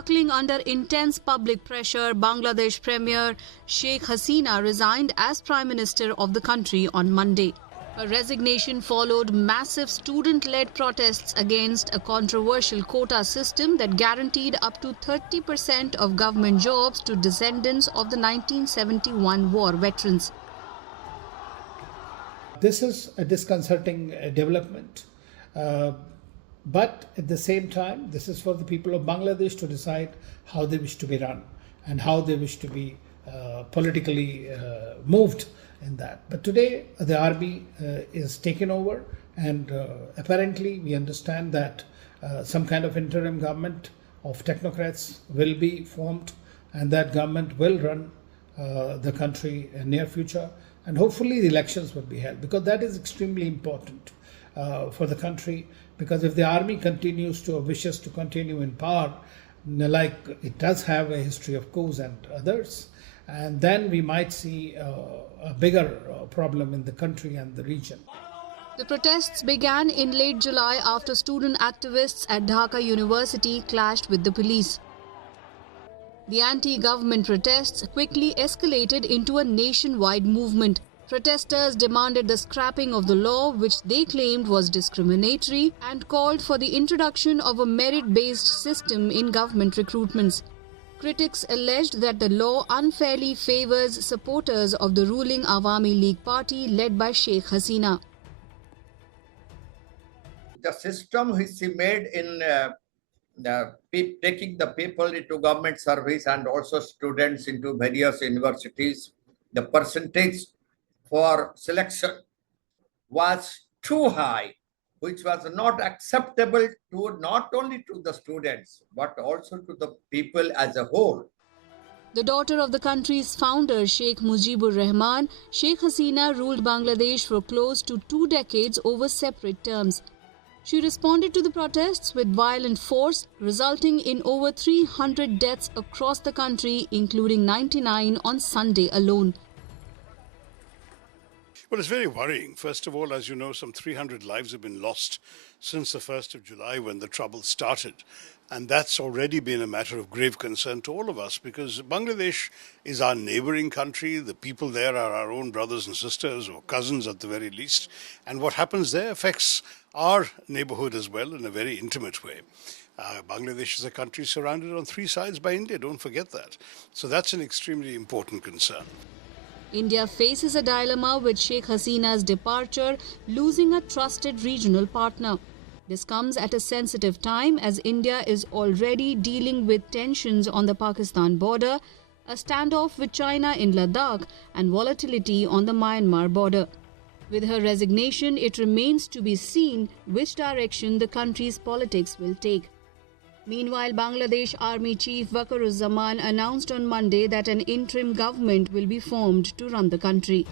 Buckling under intense public pressure, Bangladesh Premier Sheikh Hasina resigned as Prime Minister of the country on Monday. Her resignation followed massive student-led protests against a controversial quota system that guaranteed up to 30% of government jobs to descendants of the 1971 war veterans. This is a disconcerting development. But at the same time, this is for the people of Bangladesh to decide how they wish to be run and how they wish to be politically moved in that. But today, the army is taken over, and apparently we understand that some kind of interim government of technocrats will be formed, and that government will run the country in near future, and hopefully the elections will be held, because that is extremely important for the country. Because if the army continues to, or wishes to continue in power, like it does have a history of coups and others, and then we might see a bigger problem in the country and the region. The protests began in late July after student activists at Dhaka University clashed with the police. The anti-government protests quickly escalated into a nationwide movement. Protesters demanded the scrapping of the law, which they claimed was discriminatory, and called for the introduction of a merit-based system in government recruitments. Critics alleged that the law unfairly favors supporters of the ruling Awami League party led by Sheikh Hasina. The system which he made in taking the people into government service and also students into various universities, the percentage for selection was too high, which was not acceptable to not only to the students, but also to the people as a whole. The daughter of the country's founder, Sheikh Mujibur Rahman, Sheikh Hasina ruled Bangladesh for close to 2 decades over separate terms. She responded to the protests with violent force, resulting in over 300 deaths across the country, including 99 on Sunday alone. Well, it's very worrying. First of all, as you know, some 300 lives have been lost since the 1st of July when the trouble started. And that's already been a matter of grave concern to all of us, because Bangladesh is our neighboring country. The people there are our own brothers and sisters, or cousins at the very least. And what happens there affects our neighborhood as well in a very intimate way. Bangladesh is a country surrounded on 3 sides by India. Don't forget that. So that's an extremely important concern. India faces a dilemma with Sheikh Hasina's departure, losing a trusted regional partner. This comes at a sensitive time as India is already dealing with tensions on the Pakistan border, a standoff with China in Ladakh, and volatility on the Myanmar border. With her resignation, it remains to be seen which direction the country's politics will take. Meanwhile, Bangladesh Army Chief Waqaruzzaman announced on Monday that an interim government will be formed to run the country.